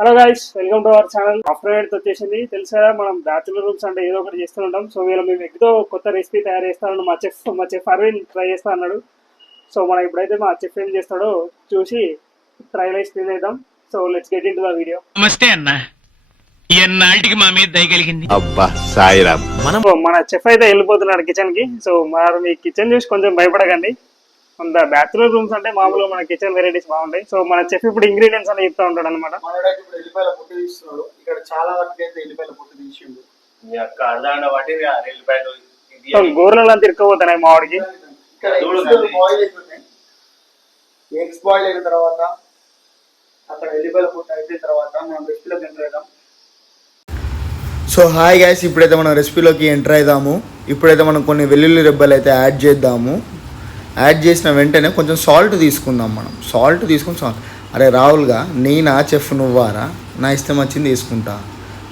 Hello guys, welcome to our channel. After వచ్చేసింది తెలుసు కదా, మనం బ్యాచులర్ రూమ్స్ అంటే ఏదో ఒకటి చేస్తూ ఉంటాం. సో వీళ్ళు మేము ఎగ్తో కొత్త రెసిపీ తయారు చేస్తాను. మా చెఫ్ అరవింద్ ట్రై చేస్తా అన్నాడు. సో మనం ఇప్పుడైతే మా చెఫ్ ఏం చేస్తాడో చూసి ట్రైల్ వేసి తినేద్దాం. So let's get into the video. నమస్తే అన్న, ఎన్నాటికి మా మీద దయ కలిగింది. అబ్బా సాయిరామ్. మన చెఫ్ అయితే వెళ్ళిపోతున్నాడు కిచెన్ కి. సో మరి మీ కిచెన్ చూసి కొంచెం భయపడకండి. మన బ్యాచులర్ రూమ్స్ అంటే మామూలుగా మన కిచెన్ వెరైటీస్ బాగుంటాయి. సో మన చెఫ్ ఇప్పుడు ఇంగ్రీడియంట్స్ అని చెప్తా ఉంటాడు అనమాట. ఎల్లిపాయల పొట్టు తీస్తున్నాడు. ఇక్కడ చాలా వరకు అయితే ఎల్లిపాయల పొట్టు తీసిండు. గోర్రెలు అంతా ఇరుక్కపోతున్నాయి మా వాడికి. ఎగ్స్ బాయిల్ అయిన తర్వాత అక్కడ ఎల్లిపాయల పొట్టు అయిపోయిన తర్వాత మనం రెసిపీలోకి ఎంటర్ అవుదాం. సో హాయ్ గైస్, ఇప్పుడైతే మనం రెసిపీలోకి ఎంటర్ అవుదాము. ఇప్పుడైతే మనం కొన్ని వెల్లుల్లి రెబ్బలు అయితే యాడ్ చేద్దాము. యాడ్ చేసిన వెంటనే కొంచెం సాల్ట్ తీసుకుందాం. మనం సాల్ట్ తీసుకుని అరే రాహుల్గా నేనా చెఫ్ నువ్వారా? నా ఇష్టం వచ్చింది తీసుకుంటా.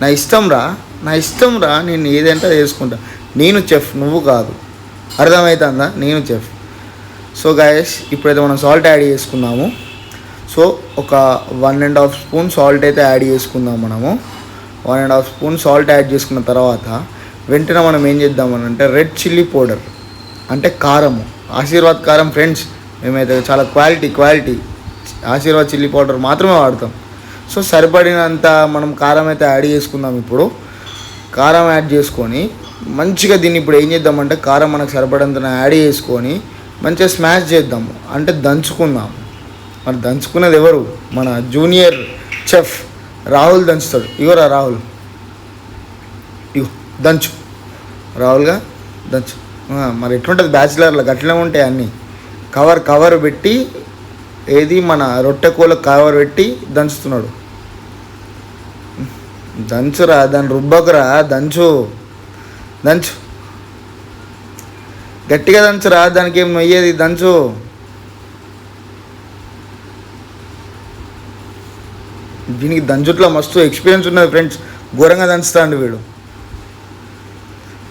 నా ఇష్టం రా నేను ఏదంటే చేసుకుంటా. నేను చెఫ్, నువ్వు కాదు. అర్థమవుతుందా? నేను చెఫ్. సో గైస్ ఇప్పుడైతే మనం సాల్ట్ యాడ్ చేసుకుందాము. సో ఒక 1.5 స్పూన్ సాల్ట్ అయితే యాడ్ చేసుకుందాం. మనము 1.5 స్పూన్ సాల్ట్ యాడ్ చేసుకున్న తర్వాత వెంటనే మనం ఏం చేద్దామనంటే రెడ్ చిల్లీ పౌడర్ అంటే కారము, ఆశీర్వాద్ కారం ఫ్రెండ్స్. మేమైతే చాలా క్వాలిటీ ఆశీర్వాద్ చిల్లీ పౌడర్ మాత్రమే వాడతాం. సో సరిపడినంత మనం కారం అయితే యాడ్ చేసుకుందాం. ఇప్పుడు కారం యాడ్ చేసుకొని మంచిగా దీన్ని ఇప్పుడు ఏం చేద్దామంటే కారం మనకు సరిపడంత యాడ్ చేసుకొని మంచిగా స్మాష్ చేద్దాము, అంటే దంచుకుందాం. మరి దంచుకున్నది ఎవరు? మన జూనియర్ చెఫ్ రాహుల్ దంచుతాడు. ఇగోరా రాహుల్, ఇగో దంచు, రాహుల్గా దంచు. మరి ఎట్లుంటుంది బ్యాచిలర్లకు? అట్లనే ఉంటాయి అన్నీ. కవర్ పెట్టి, ఏది మన రొట్టె కూల కవర్ పెట్టి దంచుతున్నాడు. దంచురా, దాన్ని రుబ్బకురా, దంచు గట్టిగా దంచురా, దానికి ఏం నొయ్యేది, దంచు. దీనికి దంచుట్లో మస్తు ఎక్స్పీరియన్స్ ఉన్నది ఫ్రెండ్స్. ఘోరంగా దంచుతాండి వీడు.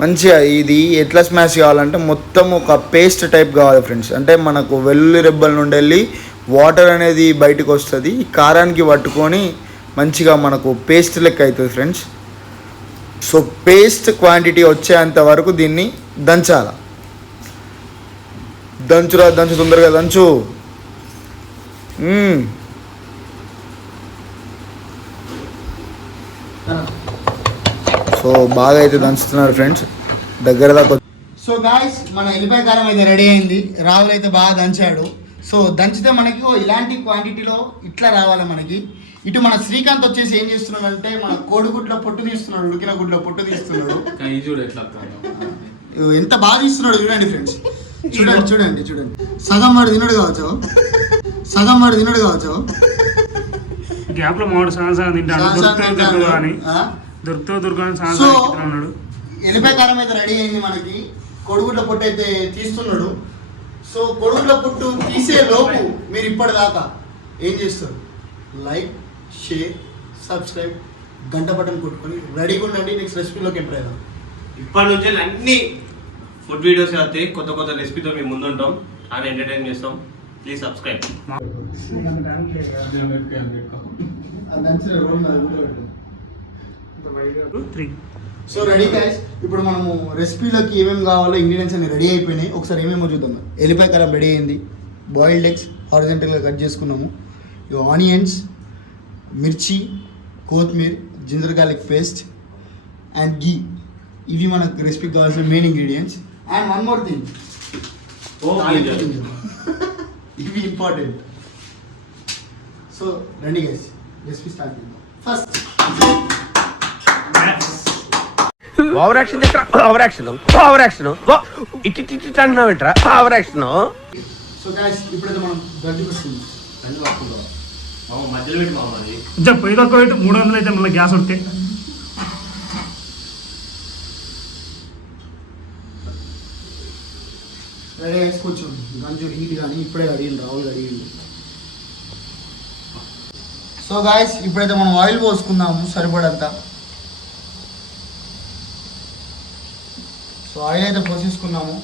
మంచిగా ఇది ఎట్లా స్మాష్ కావాలంటే మొత్తం ఒక పేస్ట్ టైప్ కావాలి ఫ్రెండ్స్. అంటే మనకు వెల్లుల్లి రెబ్బల నుండి వెళ్ళి వాటర్ అనేది బయటకు వస్తుంది, కారానికి పట్టుకొని మంచిగా మనకు పేస్ట్ లెక్క అవుతుంది ఫ్రెండ్స్. సో పేస్ట్ క్వాంటిటీ వచ్చేంత వరకు దీన్ని దంచాల. దంచు తొందరగా దంచు. సో బాగా అయితే దంచుతున్నారు ఫ్రెండ్స్, దగ్గర దాకా. సో గాయస్ మన ఎల్లిపాయ కారం అయితే రెడీ అయింది. రాహుల్ అయితే బాగా దంచాడు. సో దంచితే మనకి ఇలాంటి క్వాంటిటీలో ఇట్లా రావాలి మనకి. ఇటు మన శ్రీకాంత్ వచ్చేసి ఏం చేస్తున్నాడు అంటే మన కోడిగుడ్లో పొట్టు తీస్తున్నాడు, ఉడికిన గుడ్లో పొట్టు తీస్తున్నాడు. ఎంత బాగా తీస్తున్నాడు చూడండి ఫ్రెండ్స్. చూడండి సగం వాడు తినడు కావచ్చు. గ్యాప్ లో మామిడి సగం తింటాడు. సో ఎల్లిపాయ కారం అయితే రెడీ అయింది మనకి. కొడుగుడ్ల పొట్టు అయితే తీస్తున్నాడు. సో కొడుగుడ్ల పొట్టు తీసే లోపు మీరు ఇప్పటిదాకా ఏం చేస్తారు? లైక్, షేర్, సబ్స్క్రైబ్, గంట బటన్ కొట్టుకొని రెడీగా ఉండండి. నెక్స్ట్ రెసిపీలోకి ఎంటర్ అవుదాం. ఇప్పటి నుంచి అన్ని ఫుడ్ వీడియోస్ వస్తాయి. కొత్త రెసిపీతో మేము ముందుంటాం అని ఎంటర్టైన్ చేస్తాం. Please subscribe. So ready guys, ఇప్పుడు మనము రెసిపీలోకి ఏమేమి కావాలో ఇంగ్రీడియంట్స్ అన్ని రెడీ అయిపోయినాయి. ఒకసారి ఏమేమో చూద్దాం. ఎల్లిపాయ కారం రెడీ అయింది. బాయిల్డ్ ఎగ్స్ హారిజంటల్గా కట్ చేసుకున్నాము. ఇవి ఆనియన్స్, మిర్చి, కొత్తిమీర, ginger garlic paste and ghee. ఇవి మనకు రెసిపీకి కావాల్సిన main ingredients. And one more thing, ఇవి ఇంపార్టెంట్. సో రండి గైస్, రెసిపీ స్టార్ట్ చేద్దాం. ఫస్ట్ ఓవర్ యాక్షన్ ఇట్టి అంటున్నావేంట్రా? Over action. సో గైస్ ఇప్పుడైతే మనం గడ్డి వస్తుంది. మధ్యలో పెట్టి మామూలు ఇదొక 300 అయితే మళ్ళీ గ్యాస్ ఉంటే. రెడీ గైస్, కొంచెం గంజు హీట్ కానీ ఇప్పుడే అడిగింది, రాహుల్ అడిగింది. సో గాయస్ ఇప్పుడైతే మనం ఆయిల్ పోసుకుందాము సరిపడంత. సో ఆయిల్ అయితే పోసేసుకున్నాము.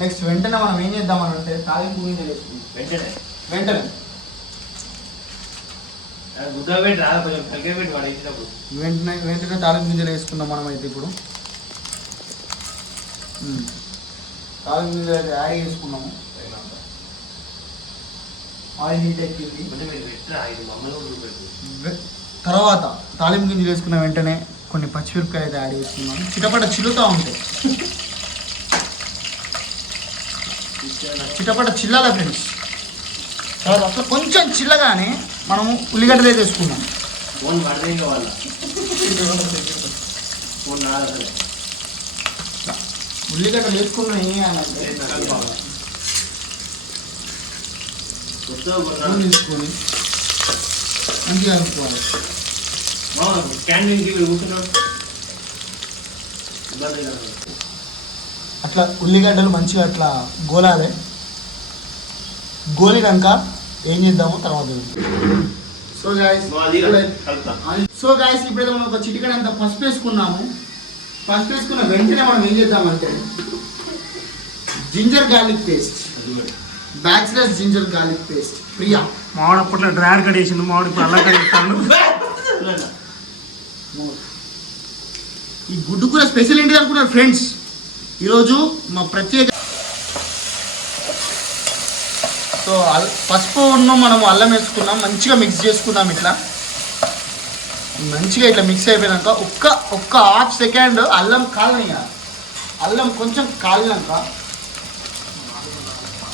నెక్స్ట్ వెంటనే మనం ఏం చేద్దామని అంటే తాలింపు మీద వేసుకుందాం. వెంటనే ముద్ద పెట్టి రాదు కొంచెం తగ్గే పెట్టి వాడు ఇచ్చినప్పుడు. వెంటనే తాలింపు గింజలు వేసుకుందాం మనం అయితే ఇప్పుడు. తాలింపు గింజలు అయితే యాడ్ చేసుకున్నాము. ఆయిల్ హీట్ ఎక్కింది. కొంచెం మీరు పెట్టరా ఇది మమ్మల్ని కూడా చూపెట్టు. తర్వాత తాలింపు గింజలు వేసుకున్న వెంటనే కొన్ని పచ్చిమిరపకాయలు అయితే యాడ్ చేసుకున్నాం. చిటపట చిల్లుతూ ఉంటాయి. చిటపట చిల్లాల ఫ్రెండ్స్. తర్వాత అట్లా కొంచెం చిల్లగానే మనము ఉల్లిగడ్డలు అయితే వేసుకున్నాం. ఫోన్ పడితే కావాల ఫోన్ నాది ఉల్లిగడ్డలు వేసుకున్నాయి అంటే తీసుకొని మంచిగా కలుపుకోవాలి. క్యాంటీన్కి కూర్చున్నాడు ఇబ్బంది కదా. అట్లా ఉల్లిగడ్డలు మంచిగా అట్లా గోలాలి. గోలినాక ఏం చేద్దాము తర్వాత. సో గాయస్ ఇప్పుడైతే మనం ఒక చిటికెడు అంత పసుపు వేసుకున్నాము. పసుపు వేసుకున్న వెంటనే మనం ఏం చేద్దామంటే ginger garlic paste, bachelors ginger garlic paste. Priya మామిడి అప్పట్లో డ్రైయర్ కడేసిండు, మామిడి ఇప్పుడు అలా కడేస్తాను. ఈ గుడ్డు కూర స్పెషల్ ఏంటి అనుకున్నారు ఫ్రెండ్స్? ఈరోజు మా ప్రత్యేక. సో పసుపు ఉన్న మనం అల్లం వేసుకున్నాం, మంచిగా మిక్స్ చేసుకున్నాం. ఇట్లా మంచిగా ఇట్లా మిక్స్ అయిపోయాక ఒక్క హాఫ్ సెకండ్ అల్లం కాలనియాలి. అల్లం కొంచెం కాలినాక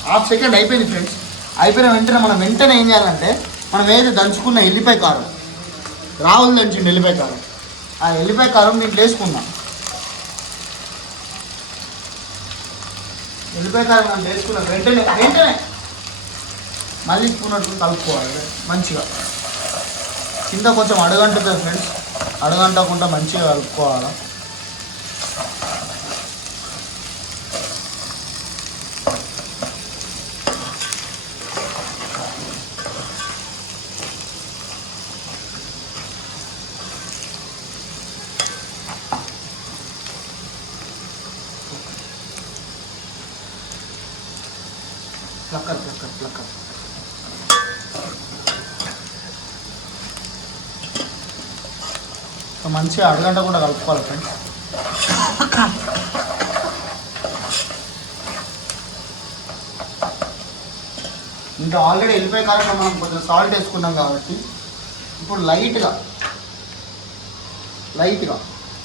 హాఫ్ సెకండ్ అయిపోయింది ఫ్రెండ్స్. అయిపోయిన వెంటనే మనం వెంటనే ఏం చేయాలంటే మనం ఏదైతే దంచుకున్న ఎల్లిపాయ కారం, రావులు దంచిండి ఎల్లిపాయ కారం, ఆ ఎల్లిపాయ కారం దీంట్లో వేసుకుందాం. ఎల్లిపాయ కారం మనం వేసుకున్న వెంటనే మళ్ళీ స్పూన్ అట్టుకుని కలుపుకోవాలి మంచిగా. కింద కొంచెం అడుగంటుతుంది ఫ్రెండ్స్, అడుగంటకుండా మంచిగా కలుపుకోవాలి. ప్లక్కర్ మంచిగా అడగంట కూడా కలుపుకోవాలి ఫ్రెండ్స్. ఇంకా ఆల్రెడీ వెళ్ళిపోయే కాలంలో మనం కొంచెం సాల్ట్ వేసుకున్నాం కాబట్టి ఇప్పుడు లైట్గా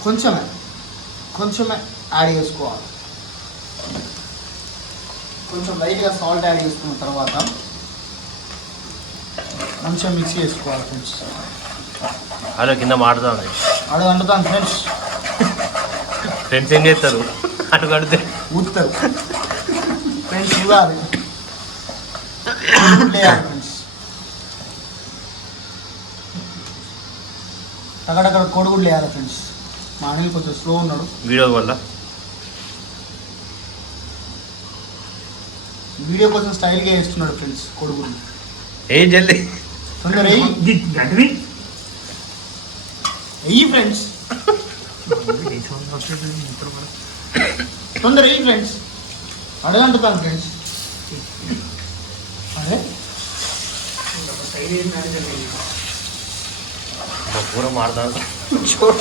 కొంచెమే యాడ్ చేసుకోవాలి. కొంచెం లైట్గా సాల్ట్ యాడ్ చేసుకున్న తర్వాత మంచిగా మిక్స్ చేసుకోవాలి ఫ్రెండ్స్. హలో కింద మాడుతుంది అడుగు అంటుతాను ఫ్రెండ్స్. ఫ్రెండ్స్ ఏం చేస్తారు అటు కడితే ఊపుతారు ఫ్రెండ్స్. ఇవ్వాలి ఫ్రెండ్స్. అక్కడక్కడ కోడిగుడ్లు వేయాలి ఫ్రెండ్స్. మా అనిల్ కొంచెం స్లో ఉన్నాడు వీడియో వల్ల. వీడియో కోసం స్టైల్గా వేస్తున్నాడు ఫ్రెండ్స్ కోడిగుడ్లు. ఏం జల్లి తొందర వెయ్యి ఫ్రెండ్స్, తొందర వెయ్యి ఫ్రెండ్స్. అడగంటుతాను ఫ్రెండ్స్. అదే పూర మారుతాను చూడు.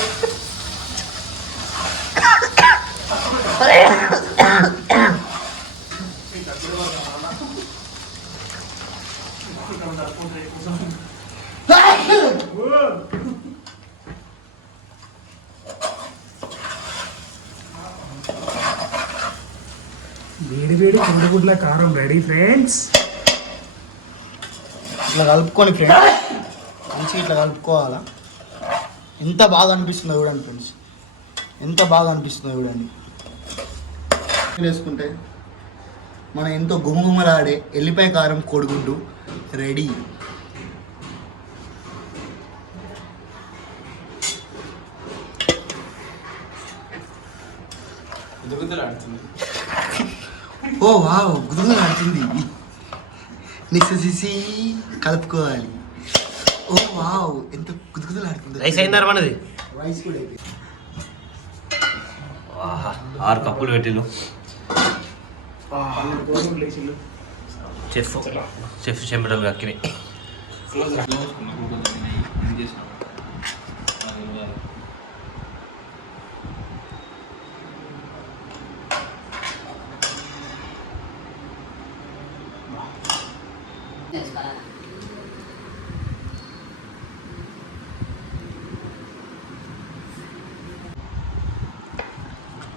వేడి కోడిగుడ్ల కారం రెడీ ఫ్రెండ్స్. ఇట్లా కలుపుకొని ఫ్రెండ్స్ మంచిగా ఇట్లా కలుపుకోవాలా. ఎంత బాగా అనిపిస్తుందో చూడండి ఫ్రెండ్స్, ఎంత బాగా అనిపిస్తుందో చూడండి. వేసుకుంటే మన ఎంతో గుమగుమలాడే ఎల్లిపాయ కారం కోడిగుడ్డు రెడీ. ఓ వావ్, గుదుగుదలు ఆడుతుంది. నిస్సీసి కలుపుకోవాలి. ఓ వావ్, ఎంత గుదుగుదలు ఆడుతుంది. రైస్ అయిందారు మనది. రైస్ కూడా అయిపోయింది. 6 కప్పులు పెట్టిల్లు. చెఫ్ చెంబటలు కక్కినాయి. ఇది చేసినాం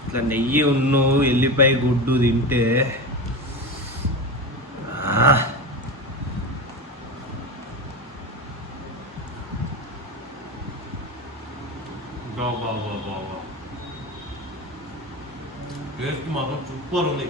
ఇట్లా నెయ్యి ఉన్ను ఎల్లిపాయ గుడ్డు తింటే టేస్ట్ మాత్రం సూపర్ ఉంది.